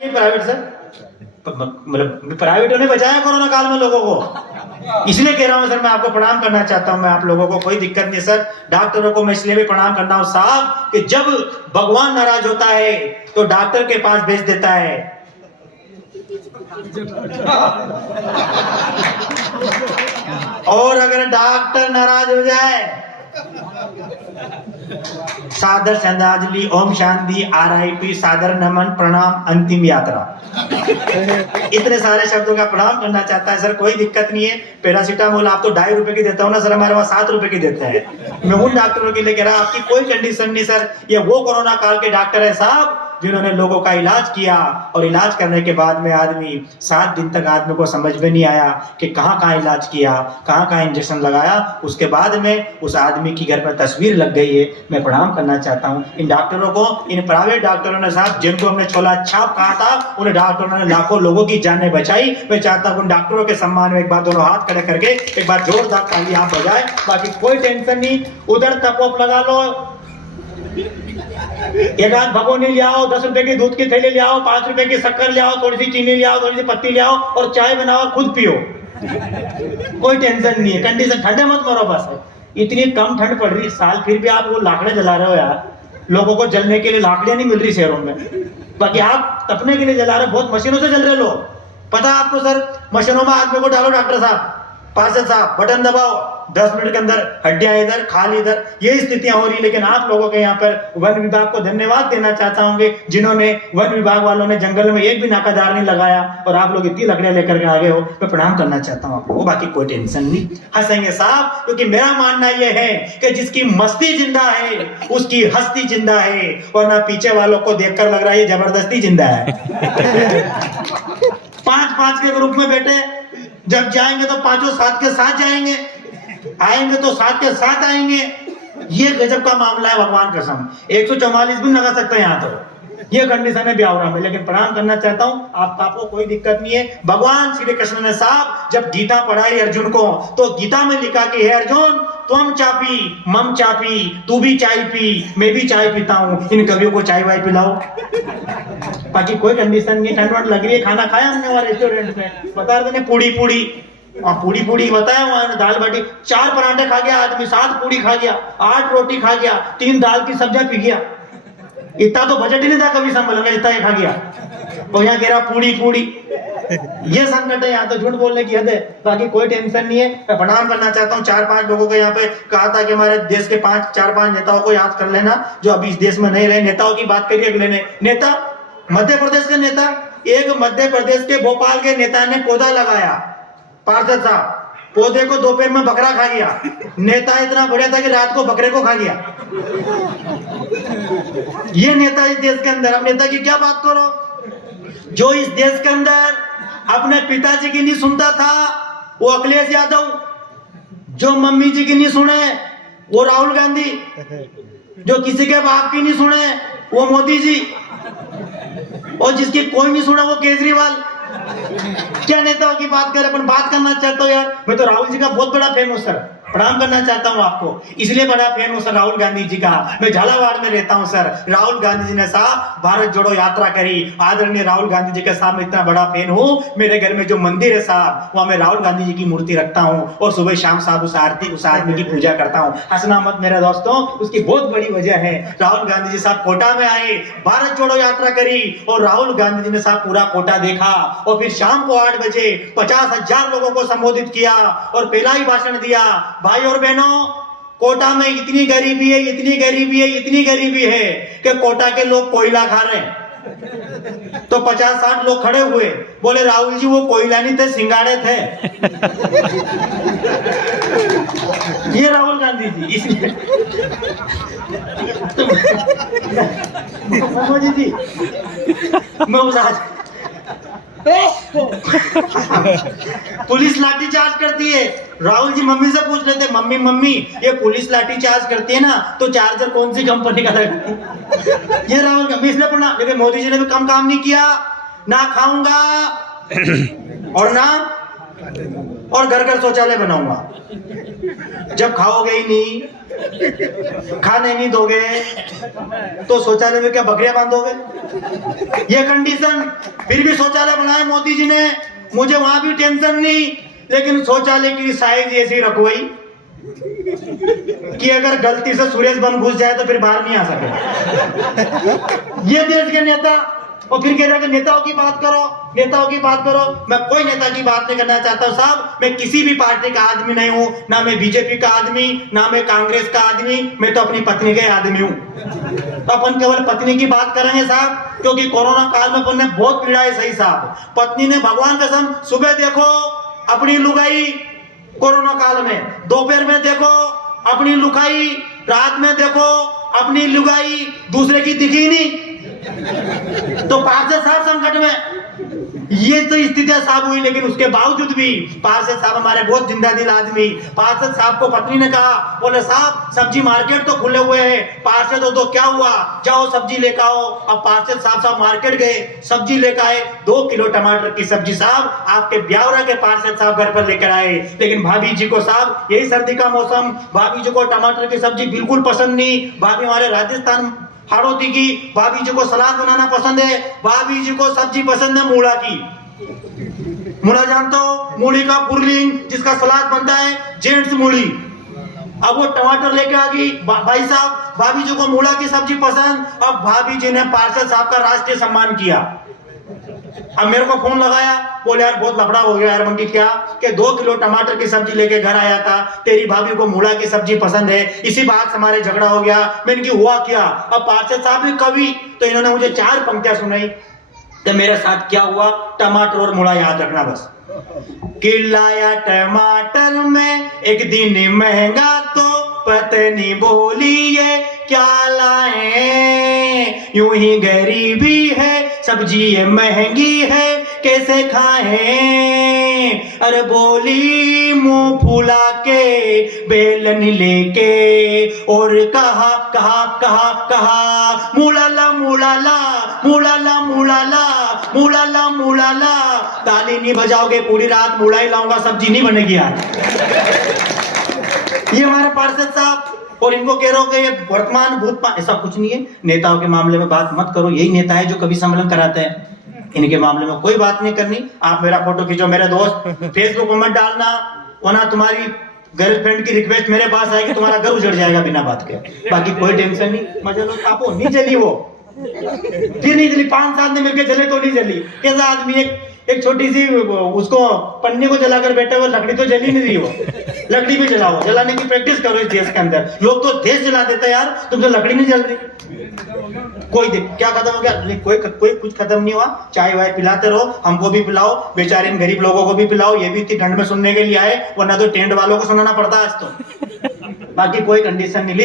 Private sir, मतलब प्राइवेटों ने बचाया कोरोना काल में लोगों को, इसलिए कह रहा हूं सर। मैं आपको प्रणाम करना चाहता हूं, मैं आप लोगों को, कोई दिक्कत नहीं सर। डॉक्टरों को मैं इसलिए भी प्रणाम करता हूं साहब कि जब भगवान नाराज होता है तो डॉक्टर के पास भेज देता है। और अगर डॉक्टर नाराज हो जाए, सादर श्रद्धांजलि, ओम शांति, RIP, सादर नमन, प्रणाम, अंतिम यात्रा। इतने सारे शब्दों का प्रणाम करना चाहता है सर, कोई दिक्कत नहीं है। पैरासीटामोल आप तो 2.5 रुपए की देता हूँ ना सर, हमारे पास 7 रुपए की देते हैं। मैं उन डॉक्टरों के लिए कह रहा, आपकी कोई कंडीशन नहीं सर। ये वो कोरोना काल के डॉक्टर है साहब जिन्होंने लोगों का इलाज किया, और इलाज करने के बाद में आदमी 7 दिन तक आदमी को समझ में नहीं आया कि कहाँ इलाज किया, कहाँ इंजेक्शन लगाया। उसके बाद में उस आदमी की घर पर तस्वीर लग गई है। मैं प्रणाम करना चाहता हूँ इन डॉक्टरों को, इन प्राइवेट डॉक्टरों ने साहब, जिनको हमने छोला छाप कहा था, उन डॉक्टरों ने लाखों लोगों की जानें बचाई। मैं चाहता हूँ उन डॉक्टरों के सम्मान में एक बार दोनों हाथ खड़े करके एक बार जोरदार ताली आप बजाएं। बाकी कोई टेंशन नहीं, उधर तपोप लगा लो, एक आध भगोनी ले आओ, 10 रुपए की दूध की थैली ले आओ, 5 रुपए की शक्कर ले आओ, थोड़ी सी चीनी ले आओ, थोड़ी सी पत्ती ले आओ, और चाय बनाओ, खुद पियो। कोई टेंशन नहीं है, कंडीशन, ठंडे मत मरो बस। इतनी कम ठंड पड़ रही साल, फिर भी आप वो लाकड़े जला रहे हो यार। लोगों को जलने के लिए लाकड़ियां नहीं मिल रही शहरों में, बाकी आप तपने के लिए जला रहे हो। बहुत मशीनों से जल रहे लोग, पता है आपको सर। मशीनों में आदमी को डालो, डॉक्टर साहब, पार्षद साहब, बटन दबाओ, 10 मिनट के अंदर हड्डियां इधर, खाल इधर, ये स्थितियां हो रही। लेकिन आप लोगों के यहाँ पर वन विभाग को धन्यवाद देना चाहता हूँ, जिन्होंने, वन विभाग वालों ने जंगल में एक भी नाकादार नहीं लगाया, और आप लोग इतनी लकड़ियां लेकर के आगे हो। मैं प्रणाम करना चाहता हूँ आप लोगों को। बाकी कोई टेंशन नहीं, हंसेंगे साहब, क्योंकि मेरा मानना यह है कि जिसकी मस्ती जिंदा है उसकी हस्ती जिंदा है, वरना पीछे वालों को देखकर लग रहा है ये जबरदस्ती जिंदा है। 5-5 के ग्रुप में बैठे, जब जाएंगे तो पांचों साथ के साथ जाएंगे, आएंगे तो साथ के साथ आएंगे। ये गजब का मामला है, भगवान कसम। 144 भी लगा सकते हैं यहाँ तो, ये कंडीशन है ब्यावरा में। लेकिन प्रणाम करना चाहता हूँ आपको, कोई दिक्कत नहीं है। भगवान श्री कृष्ण ने साहब जब गीता पढ़ाई अर्जुन को, तो गीता में लिखा कि हे अर्जुन, तुम चापी मम चापी, तू भी चाय पी, मैं भी चाय पीता हूँ, इन कवियों को चाय वाय पिलाओ। बाकी कोई कंडीशन नहीं, ठंड वंड लग रही है। खाना खाया हमने वहाँ रेस्टोरेंट में, बता रहे थे पूड़ी पूड़ी बताया वहां, दाल बाटी, 4 पराठे खा गया आदमी, 7 पूड़ी खा गया, 8 रोटी खा गया, 3 दाल की सब्जियां पी गया। इतना तो बजट ही नहीं था कभी संभल का, इतना खा गया। और यहाँ कह रहा पूड़ी। ये संकट है, यहाँ तो झूठ बोलने की हद है। बाकी कोई टेंशन नहीं है। मैं प्रणाम करना चाहता हूँ 4-5 लोगों को। यहाँ पे कहा था कि हमारे देश के 4-5 नेताओं को याद कर लेना जो अभी इस देश में नहीं रहे। नेताओं की बात करिए अगले ने, नेता मध्य प्रदेश के नेता, एक मध्य प्रदेश के भोपाल के नेता ने पौधा लगाया, पार्षद साहब, पौधे को दोपहर में बकरा खा गया। नेता इतना बढ़िया था कि रात को बकरे को खा गया। ये नेता इस देश के अंदर। अब नेता की क्या बात करो, जो इस देश के अंदर अपने पिताजी की नहीं सुनता था वो अखिलेश यादव, जो मम्मी जी की नहीं सुने वो राहुल गांधी, जो किसी के बाप की नहीं सुने वो मोदी जी, और जिसकी कोई नहीं सुना वो केजरीवाल। क्या नेताओं की बात करें, अपन बात करना चाहता हूँ यार। मैं तो राहुल जी का बहुत बड़ा फैन हूँ सर, प्रणाम करना चाहता हूँ आपको, इसलिए बड़ा फैन हूँ सर राहुल गांधी जी का। मैं झालावाड़ में रहता हूँ सर। राहुल गांधी जी ने साहब भारत जोड़ो यात्रा करी। आदरणीय राहुल गांधी जी के साथ मैं इतना बड़ा फैन हूँ, मेरे घर में जो मंदिर है साहब, वहां मैं राहुल गांधी जी की मूर्ति रखता हूँ, और सुबह शाम साहब उस आदमी की पूजा करता हूँ। हंसना मत मेरे दोस्तों, उसकी बहुत बड़ी वजह है। राहुल गांधी जी साहब कोटा में आए, भारत जोड़ो यात्रा करी, और राहुल गांधी जी ने साहब पूरा कोटा देखा, और फिर शाम को 8 बजे 50,000 लोगों को संबोधित किया, और पहला ही भाषण दिया, भाई और बहनों, कोटा में इतनी गरीबी है कि कोटा के लोग कोयला खा रहे हैं। तो 50-60 लोग खड़े हुए, बोले राहुल जी वो कोयला नहीं थे, सिंगाड़े थे। ये राहुल गांधी जी, इसलिए मोदी जी मैं पुलिस लाठी चार्ज करती है। राहुल जी मम्मी से पूछ लेते, मम्मी ये पुलिस लाठी चार्ज करती है ना, तो चार्जर कौन सी कंपनी का लगती है? ये राहुल गांधी इसलिए पढ़ना। लेकिन मोदी जी ने भी कम काम नहीं किया, ना खाऊंगा और घर शौचालय बनाऊंगा। जब खाओगे ही नहीं खाने नहीं दोगे तो शौचालय में क्या बकरियां बांधोगे? ये कंडीशन। फिर भी शौचालय बनाए मोदी जी ने, मुझे वहां भी टेंशन नहीं, लेकिन शौचालय की साइज ऐसी रखवाई कि अगर गलती से सुरेश बम घुस जाए तो फिर बाहर नहीं आ सके। ये देश के नेता, और फिर कह रहे हैं कि नेताओं की बात करो, नेताओं की बात करो। मैं कोई नेता की बात नहीं करना चाहता हूं साहब। मैं किसी भी पार्टी का आदमी नहीं हूं, ना मैं बीजेपी का आदमी, ना मैं कांग्रेस का आदमी, मैं तो अपनी पत्नी के आदमी हूं। तो अपन केवल पत्नी की बात करेंगे साहब, क्योंकि कोरोना काल में अपन ने बहुत पीड़ा है। सही साहब, पत्नी ने भगवान कसम, सुबह देखो अपनी लुगाई कोरोना काल में, दोपहर में देखो अपनी लुगाई, रात में देखो अपनी लुगाई, दूसरे की दिखी नहीं। तो पार्षद साहब संकट में, ये तो स्थितियां साहब हुई, लेकिन उसके बावजूद भी पार्षद साहब हमारे बहुत जिंदा दिल आदमी। पार्षद साहब को पत्नी ने कहा, बोले साहब सब्जी मार्केट तो खुले हुए हैं, पार्षद हो तो क्या हुआ, जाओ सब्जी लेकर आओ। अब पार्षद साहब मार्केट गए, सब्जी लेकर आए, 2 किलो टमाटर की सब्जी साहब आपके ब्यावरा के पार्षद साहब घर पर लेकर आए। लेकिन भाभी जी को साहब, यही सर्दी का मौसम, भाभी जी को टमाटर की सब्जी बिल्कुल पसंद नहीं। भाभी हमारे राजस्थान हाड़ोती की, भाभी जी को सलाद बनाना पसंद है, भाभी जी को सब्जी पसंद है मूला की। मूला जानते हो, मूली का पुरलिंग जिसका सलाद बनता है, जेंट्स मूली। अब वो टमाटर लेके आ गई भाई साहब, भाभी जी को मूला की सब्जी पसंद। अब भाभी जी ने पार्षद साहब का राष्ट्रीय सम्मान किया। अब मेरे को फोन लगाया, बोले यार बहुत लफड़ा हो गया यार मंडी, क्या कि 2 किलो टमाटर की सब्जी लेके घर आया था, तेरी भाभी को मूला की सब्जी पसंद है, इसी बात से हमारे झगड़ा हो गया। मैंने की हुआ क्या? अब पार्षद साहब ने कवि, तो इन्होंने मुझे 4 पंक्तियां सुनाई। तो मेरे साथ क्या हुआ, टमाटर और मूला याद रखना बस। कि लाया टमाटर में एक दिन महंगा, तो पत्नी बोली ये क्या लाए, यूं ही गरीबी है, सब्जी ये महंगी है, कैसे खाएं। अरे बोली मुंह फुला के, बेलन लेके, और कहा कहा कहा कहा, मुलाला मुलाला मुलाला मुलाला मुलाला मुलाला। ताली नहीं बजाओगे पूरी रात मुला ही लाऊंगा, सब्जी नहीं बनेगी यार। ये हमारे पार्षद साहब, और इनको कह रहा हूं कि ये वर्तमान भूतमान, ऐसा कुछ नहीं है। नेताओं के मामले में बात मत करो, यही नेता है जो कभी सम्मेलन कराते हैं। इनके मामले में कोई बात नहीं करनी। आप मेरा फोटो खींचो, मेरे दोस्त, फेसबुक पर मत डालना, वरना तुम्हारी गर्लफ्रेंड की रिक्वेस्ट मेरे पास आएगी, तुम्हारा घर उजड़ जाएगा बिना बात के। बाकी कोई टेंशन नहीं, मजे लो खापो। नहीं जली वो, फिर नहीं जली, 5 साल में मिलकर जले तो नहीं जली। कैसा आदमी, एक छोटी सी उसको पन्नी को जलाकर बैठे हुए, लकड़ी तो जली नहीं रही हो, लकड़ी भी जलाओ, जलाने की प्रैक्टिस करो इस देश के अंदर। लोग तो देश जला देते हैं यार, तुम तो लकड़ी नहीं जल रही। कोई क्या खत्म हो गया? कोई कुछ खत्म नहीं हुआ। चाय वाय पिलाते रहो, हमको भी पिलाओ, बेचारे इन गरीब लोगों को भी पिलाओ। ये भी इतनी ठंड में सुनने के लिए आए, वरना तो टेंट वालों को सुनाना पड़ता है आज तो। बाकी कोई कंडीशन नहीं ली।